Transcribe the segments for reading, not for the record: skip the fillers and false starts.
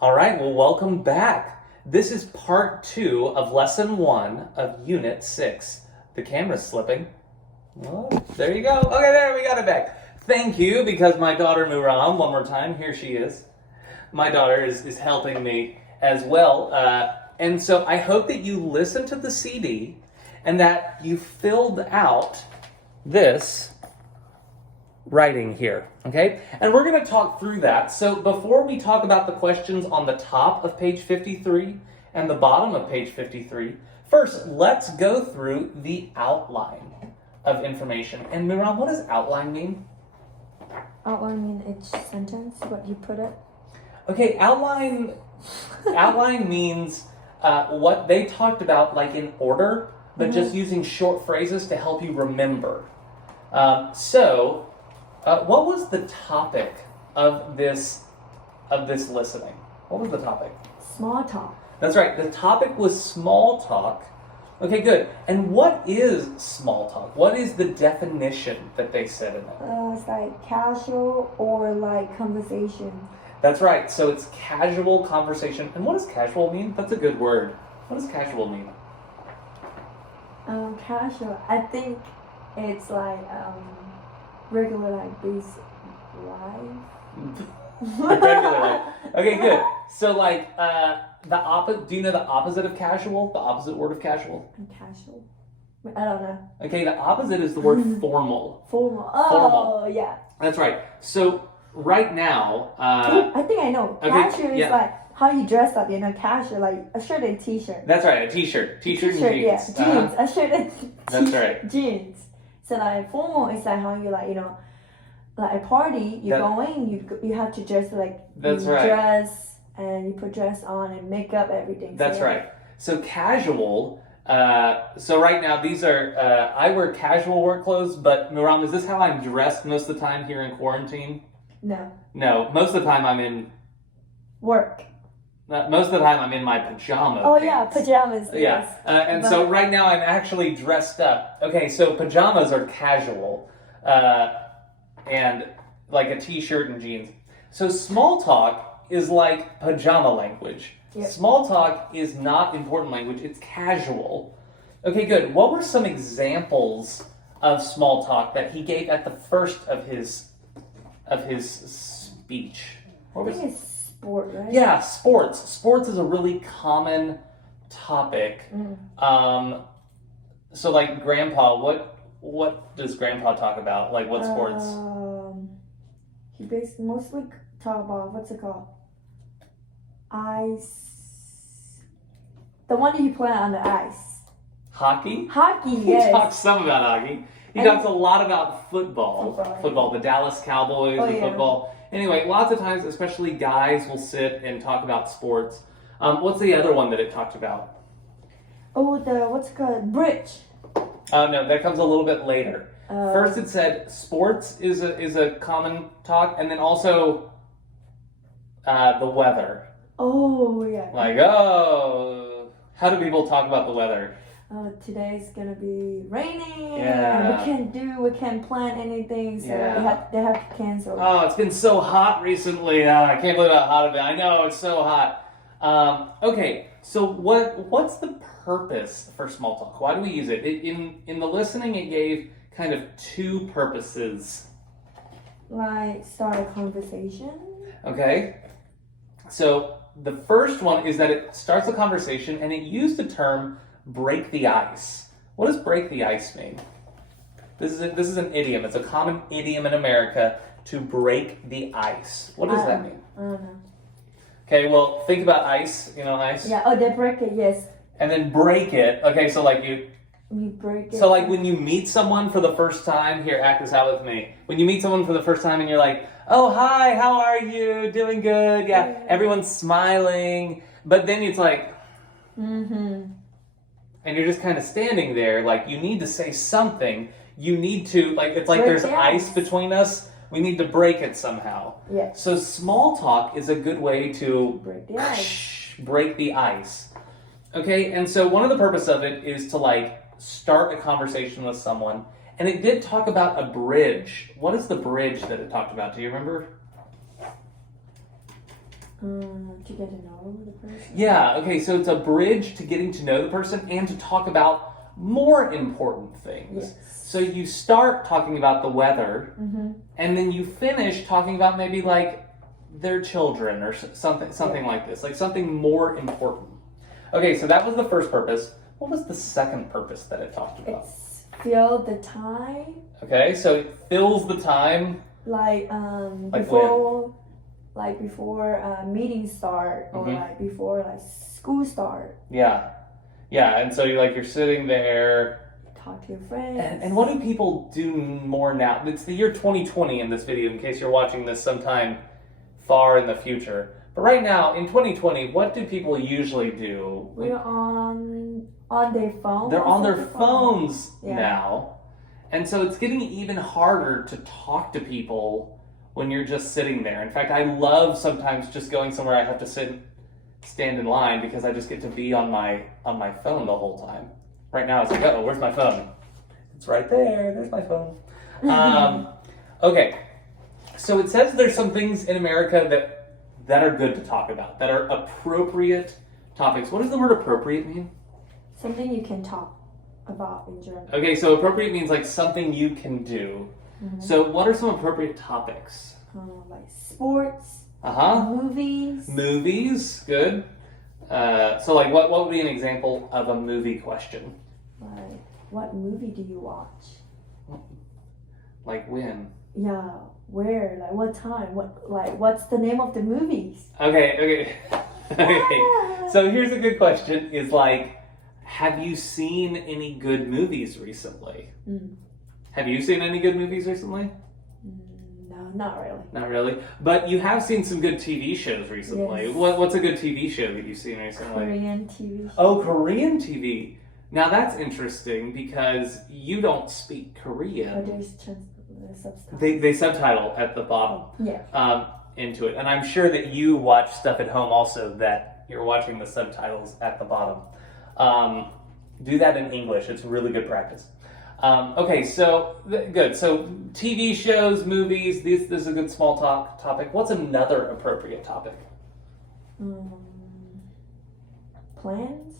All right, well, welcome back. This is part 2 of lesson 1 of unit 6. The camera's slipping. Oh, there you go. Okay, there, we got it back. Thank you, because my daughter Muram, one more time, here she is. My daughter is helping me as well. And so I hope that you listened to the CD and that you filled out this writing here, okay? And we're going to talk through that. So before we talk about the questions on the top of page 53 and the bottom of page 53, first, let's go through the outline of information. And Miran, what does outline mean? Outline mean each sentence, what you put it. Okay, outline means what they talked about like in order, but just using short phrases to help you remember. What was the topic of this listening? What was the topic? Small talk. That's right. The topic was small talk. Okay, good. And what is small talk? What is the definition that they said in it? It's like casual or like conversation. That's right. So it's casual conversation. And what does casual mean? That's a good word. What does casual mean? Casual. I think it's like regular, like basic life. Regular life. Okay, good. So like the opposite. Do you know the opposite of casual? The opposite word of casual? Casual. I don't know. Okay, the opposite is the word formal. Formal. Oh, Formal. yeah. That's right. So right now, I think I know. Okay, Casual yeah. is like how you dress up, casual, like a shirt and t-shirt. That's right, a t-shirt and jeans. Yeah, jeans. A shirt and That's right. jeans. So like formal is like how you like like a party. You go in, you have to dress like That's you right. dress and you put dress on and makeup everything. That's right. So casual. So right now these are I wear casual work clothes, but Muram, is this how I'm dressed most of the time here in quarantine? No. No, most of the time I'm in Work. Most of the time I'm in my pajama Oh pants. yeah, pajamas. Yeah, Yes. so right now I'm actually dressed up. Okay, so pajamas are casual, and like a t-shirt and jeans. So small talk is like pajama language. Yep. Small talk is not important language, it's casual. Okay, good. What were some examples of small talk that he gave at the first of his speech? What was I think it's sport, right? Yeah, sports. Sports is a really common topic. So like Grandpa, what does Grandpa talk about? Like what sports? He basically mostly talk about what's it called? Ice. The one that you play on the ice. Hockey? Hockey, He yes. talks some about hockey. He talks a lot about football. The Dallas Cowboys, football. Anyway, lots of times, especially guys will sit and talk about sports. What's the other one that it talked about? Oh, what's it called? Bridge. No, that comes a little bit later. First it said sports is a common talk, and then also the weather. Oh, yeah. Like, how do people talk about the weather? Today's gonna be raining. Yeah. And we can't plan anything, so they have to cancel. Oh, it's been so hot recently. I can't believe how hot it's been. I know, it's so hot. Okay, so what's the purpose for small talk? Why do we use it? In the listening, it gave kind of 2 purposes. Like start a conversation. Okay, so the first one is that it starts a conversation, and it used the term break the ice. What does break the ice mean? This is an idiom. It's a common idiom in America, to break the ice. What does that mean? I don't know. Okay, well, think about ice. You know ice? Yeah, they break it, yes. And then break it. Okay, so like you break it. So like when you meet someone for the first time, here, act this out with me. When you meet someone for the first time and you're like, oh, hi, how are you? Doing good. Yeah, everyone's smiling. But then it's like, and you're just kind of standing there, like you need to say something. You need to, like, it's like there's ice between us. We need to break it somehow. Yeah. So small talk is a good way to break the ice. Break the ice. Okay, and so one of the purpose of it is to like start a conversation with someone. And it did talk about a bridge. What is the bridge that it talked about? Do you remember? To get to know the person. Yeah, okay, so it's a bridge to getting to know the person and to talk about more important things. Yes. So you start talking about the weather, Mm-hmm. and then you finish talking about maybe like their children or something like this, like something more important. Okay, so that was the first purpose. What was the second purpose that it talked about? It's fill the time. Okay, so it fills the time. Like Like before meetings start, or Mhm. like before like school start. Yeah, and so you're sitting there. Talk to your friends. And what do people do more now? It's the year 2020 in this video, in case you're watching this sometime far in the future. But right now, in 2020, what do people usually do? We're on their phone. They're on their phones Yeah. now. And so it's getting even harder to talk to people when you're just sitting there. In fact, I love sometimes just going somewhere I have to stand in line, because I just get to be on my phone the whole time. Right now, it's like, oh, where's my phone? It's right there. There's my phone. Okay. So it says there's some things in America that are good to talk about, that are appropriate topics. What does the word appropriate mean? Something you can talk about in German. Okay, so appropriate means like something you can do. Mm-hmm. So what are some appropriate topics? Like sports, Uh-huh. movies. Movies, good. So like what would be an example of a movie question? Like, what movie do you watch? Like when? Yeah, where? Like, what time? What's the name of the movies? Okay. So here's a good question, is like, have you seen any good movies recently? Have you seen any good movies recently? No, not really. Not really. But you have seen some good TV shows recently. Yes. What's a good TV show that you've seen recently? Korean TV show. Oh, Korean TV. Now that's interesting, because you don't speak Korean. But there's subtitles. They subtitle at the bottom Yeah. into it. And I'm sure that you watch stuff at home also, that you're watching the subtitles at the bottom. Do that in English. It's really good practice. Okay, so good. So TV shows, movies, this is a good small talk topic. What's another appropriate topic? Plans?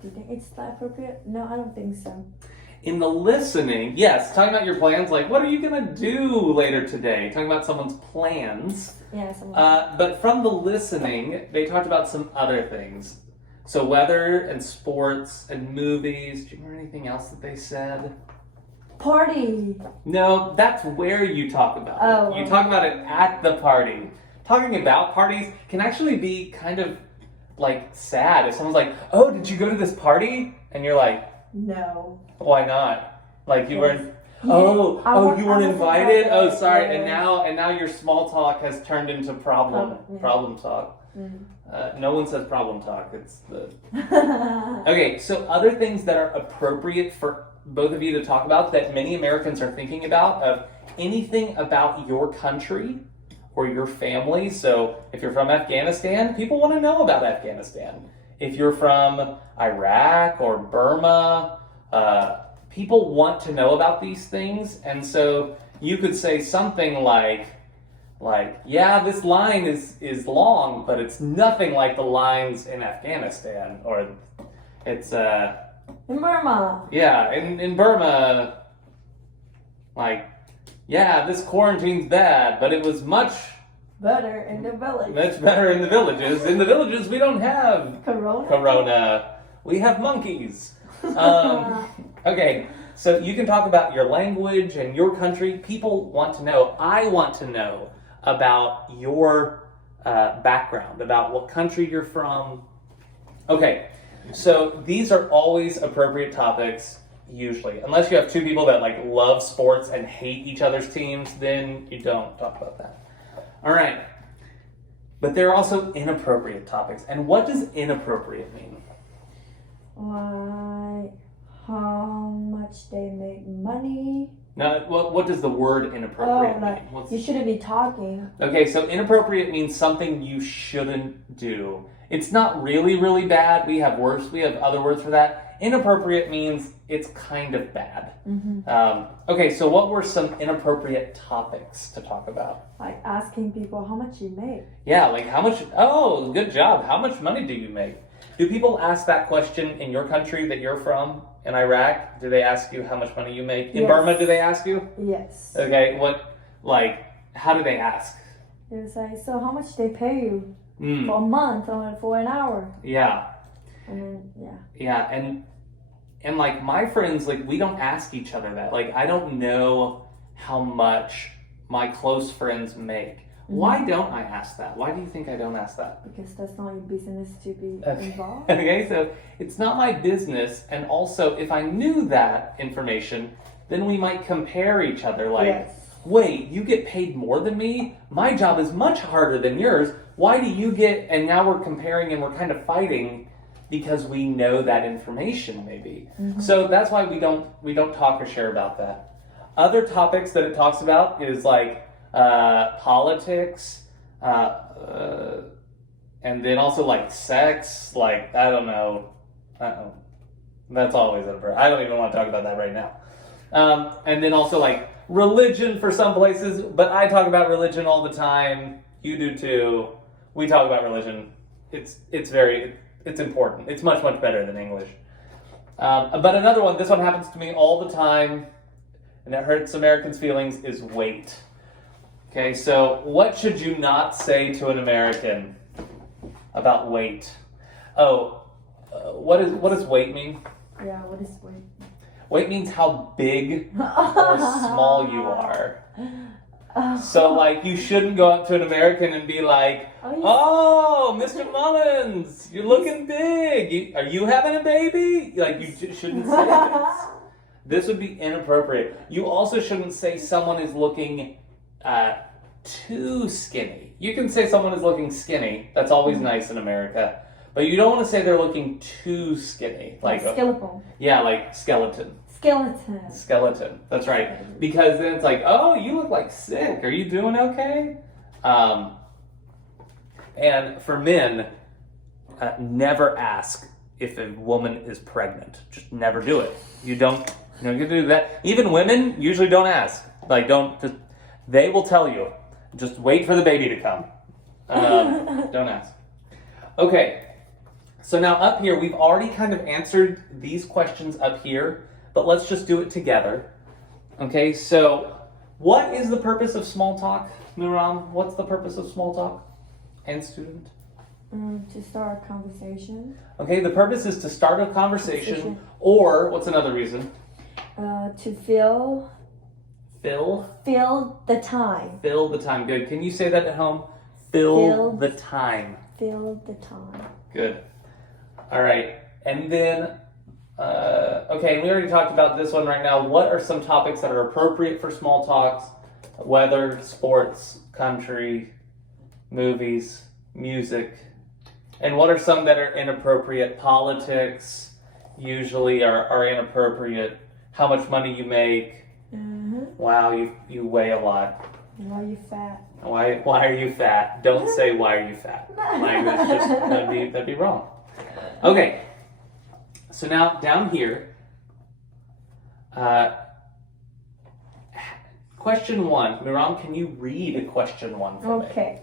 Do you think it's that appropriate? No, I don't think so. In the listening, yes, talking about your plans, like what are you going to do later today? Talking about someone's plans. Yeah, But from the listening, they talked about some other things. So weather and sports and movies. Do you remember anything else that they said? Party. No, that's where you talk about Oh, it. You talk about it at the party. Talking about parties can actually be kind of like sad. If someone's like, "Oh, did you go to this party?" And you're like, No. "Why not?" Like you weren't. Yeah, You weren't invited. invited. Oh, sorry. Yeah. And now your small talk has turned into problem talk. No one says problem talk. It's the okay. So other things that are appropriate for both of you to talk about that many Americans are thinking about, of anything about your country or your family. So if you're from Afghanistan, people want to know about Afghanistan. If you're from Iraq or Burma, people want to know about these things. And so you could say something like, yeah, this line is long, but it's nothing like the lines in Afghanistan. Or it's, In Burma. yeah, in Burma, like, yeah, this quarantine's bad, but it was much Better in the village. much better in the villages. In the villages, we don't have Corona. corona. We have monkeys. Okay, so you can talk about your language and your country. People want to know. I want to know about your background, about what country you're from. Okay, so these are always appropriate topics, usually. Unless you have two people that like love sports and hate each other's teams, then you don't talk about that. All right. But there are also inappropriate topics. And what does inappropriate mean? Like how much they make money. Now, what does the word inappropriate mean? What's... You shouldn't be talking. Okay, so inappropriate means something you shouldn't do. It's not really, really bad. We have worse. We have other words for that. Inappropriate means it's kind of bad. Mm-hmm. Okay, so what were some inappropriate topics to talk about? Like asking people how much you make. Yeah, like how much, oh, good job. How much money do you make? Do people ask that question in your country that you're from, in Iraq? Do they ask you how much money you make? In Yes. Burma, do they ask you? Yes. Okay, how do they ask? They say, so how much they pay you Mm, for a month or for an hour? yeah, And then, yeah. yeah, and like my friends, like we don't ask each other that. Like I don't know how much my close friends make. Why don't I ask that? Why do you think I don't ask that? Because that's not your business to be involved. Okay, so it's not my business, and also if I knew that information, then we might compare each other. Like, Yes. wait, you get paid more than me? My job is much harder than yours. Why do you get? And now we're comparing and we're kind of fighting because we know that information, maybe. So that's why we don't talk or share about that. Other topics that it talks about is like politics, and then also like sex, like I don't know, that's always over. I don't even want to talk about that right now. And then also like religion for some places, but I talk about religion all the time. You do too. We talk about religion. It's important. It's much better than English. But another one, this one happens to me all the time, and it hurts Americans' feelings, is weight. Okay, so what should you not say to an American about weight? Oh, what does weight mean? Yeah, what is weight? Weight means how big or small you are. So, like, you shouldn't go up to an American and be like, "Oh, Mr. Mullins, you're looking big. Are you having a baby?" Like, you shouldn't say this. This would be inappropriate. You also shouldn't say someone is looking too skinny. You can say someone is looking skinny. That's always nice in America. But you don't want to say they're looking too skinny. Like skeleton. Yeah, like skeleton. Skeleton. That's right. Because then it's like, oh, you look like sick. Are you doing okay? And for men, never ask if a woman is pregnant. Just never do it. You don't get to do that. Even women usually don't ask. Like, they will tell you. Just wait for the baby to come. Don't ask. Okay. So now up here, we've already kind of answered these questions up here, but let's just do it together. Okay, so what is the purpose of small talk, Nuram? What's the purpose of small talk? And student? To start a conversation. Okay, the purpose is to start a conversation, or what's another reason? To fill the time. Fill the time. Good. Can you say that at home? Fill the time. Fill the time. Good. All right. And then, okay, we already talked about this one right now. What are some topics that are appropriate for small talks? Weather, sports, country, movies, music. And what are some that are inappropriate? Politics usually are inappropriate. How much money you make. Wow, you weigh a lot. Why are you fat? Why are you fat? Don't say why are you fat. Like, that'd be wrong. Okay. So now down here, question 1. Nuram, can you read question 1 for me? Okay.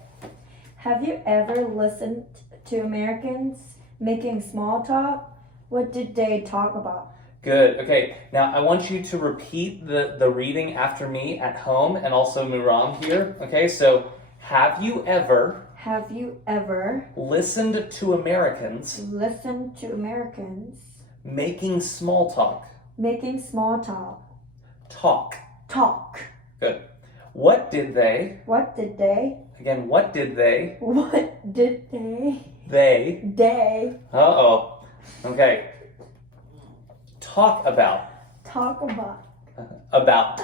Have you ever listened to Americans making small talk? What did they talk about? Good. Okay. Now I want you to repeat the reading after me at home and also Nuram here. Okay. So have you ever listened to Americans making small talk? Talk. Good. What did they? Again, what did they? They. Uh-oh. Okay. Talk about. About.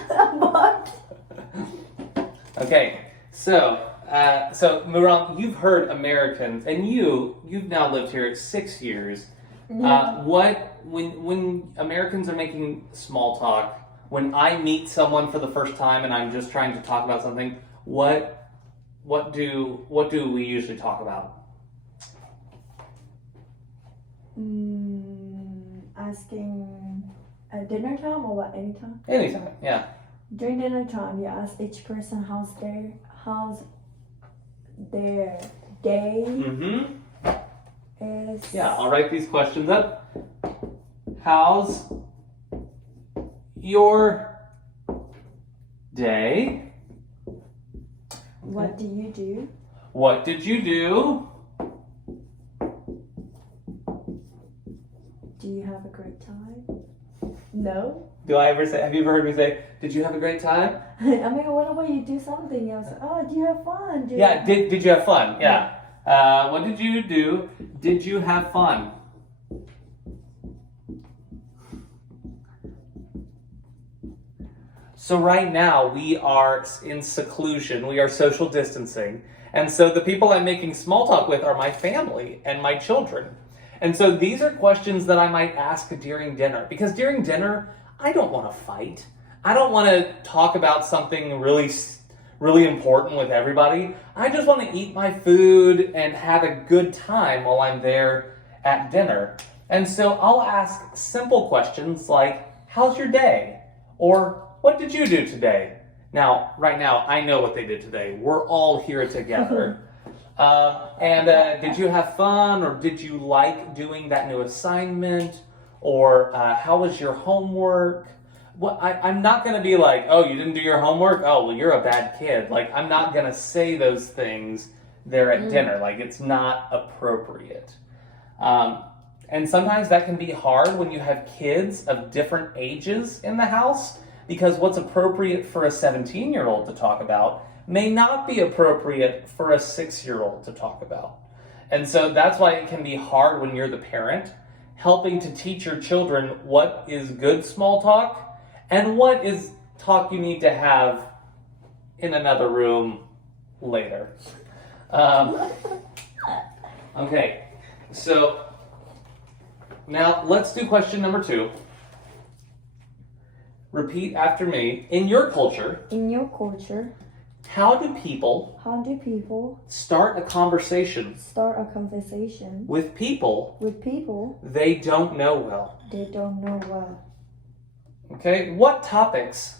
Okay. So Nuram, you've heard Americans, and you've now lived here 6 years. When Americans are making small talk, when I meet someone for the first time and I'm just trying to talk about something, what do we usually talk about? At dinner time or what? Anytime? Anytime, yeah. During dinner time, you ask each person how's their day is. Yeah, I'll write these questions up. How's your day? What do you do? What did you do? Do you have a great time? No. Have you ever heard me say, did you have a great time? I mean, whenever you do something, you say, oh, do you have fun? Did you have fun? Yeah. What did you do? Did you have fun? So right now we are in seclusion. We are social distancing. And so the people I'm making small talk with are my family and my children. And so these are questions that I might ask during dinner. Because during dinner, I don't want to fight. I don't want to talk about something really important with everybody. I just want to eat my food and have a good time while I'm there at dinner. And so I'll ask simple questions like, how's your day? Or what did you do today? Now, right now, I know what they did today. We're all here together. Did you have fun, or did you like doing that new assignment? Or how was your homework? Well, I'm not going to be like, oh, you didn't do your homework? Oh, well, you're a bad kid. Like, I'm not going to say those things there at dinner. Like, it's not appropriate. And sometimes that can be hard when you have kids of different ages in the house, because what's appropriate for a 17-year-old to talk about may not be appropriate for a 6-year-old to talk about. And so that's why it can be hard when you're the parent, helping to teach your children what is good small talk and what is talk you need to have in another room later. Okay, so now let's do question number 2. Repeat after me. In your culture, how do people start a conversation with people they don't know well? Okay, what topics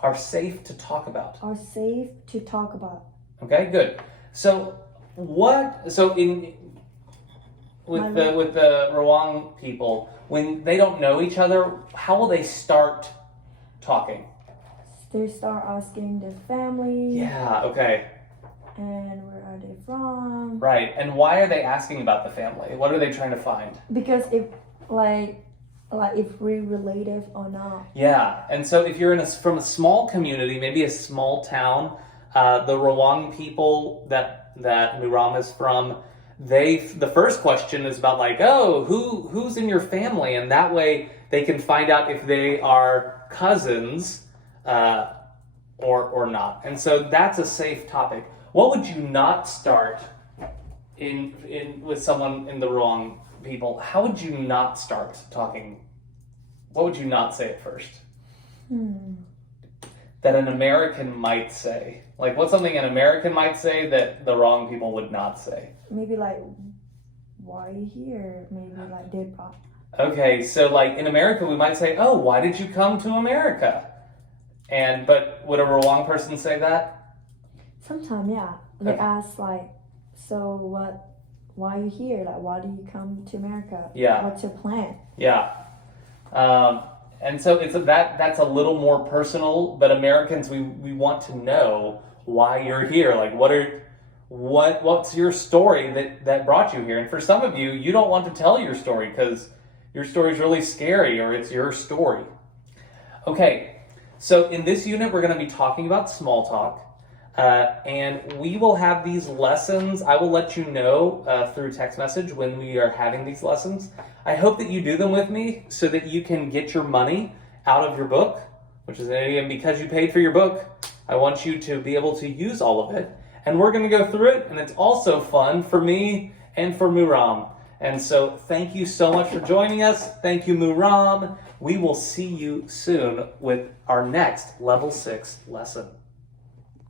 are safe to talk about? Okay, good. So with the Rawang people, when they don't know each other, how will they start talking? They start asking their family. Yeah, okay. And where are they from? Right, and why are they asking about the family? What are they trying to find? Because if we're relative or not. Yeah, and so if you're from a small community, maybe a small town, the Rawang people that Muram is from, the first question is about like, oh, who's in your family? And that way they can find out if they are cousins or not. And so that's a safe topic. What would you not start in with someone in the wrong people? How would you not start talking? What would you not say at first? That an American might say. Like, what's something an American might say that the wrong people would not say? Maybe like, why are you here? Maybe like, Depa. Okay, so like in America, we might say, oh, why did you come to America? But would a Rawang person say that? Sometimes, yeah. They ask like, so why are you here? Like, why do you come to America? Yeah. What's your plan? Yeah. And so that's a little more personal, but Americans, we want to know why you're here. Like, what's your story that brought you here? And for some of you, you don't want to tell your story because your story is really scary, or it's your story. Okay, so in this unit, we're going to be talking about small talk. And we will have these lessons. I will let you know through text message when we are having these lessons. I hope that you do them with me so that you can get your money out of your book, which is an idiom. Because you paid for your book, I want you to be able to use all of it. And we're going to go through it, and it's also fun for me and for Muram. And so thank you so much for joining us. Thank you, Muram. We will see you soon with our next Level 6 lesson.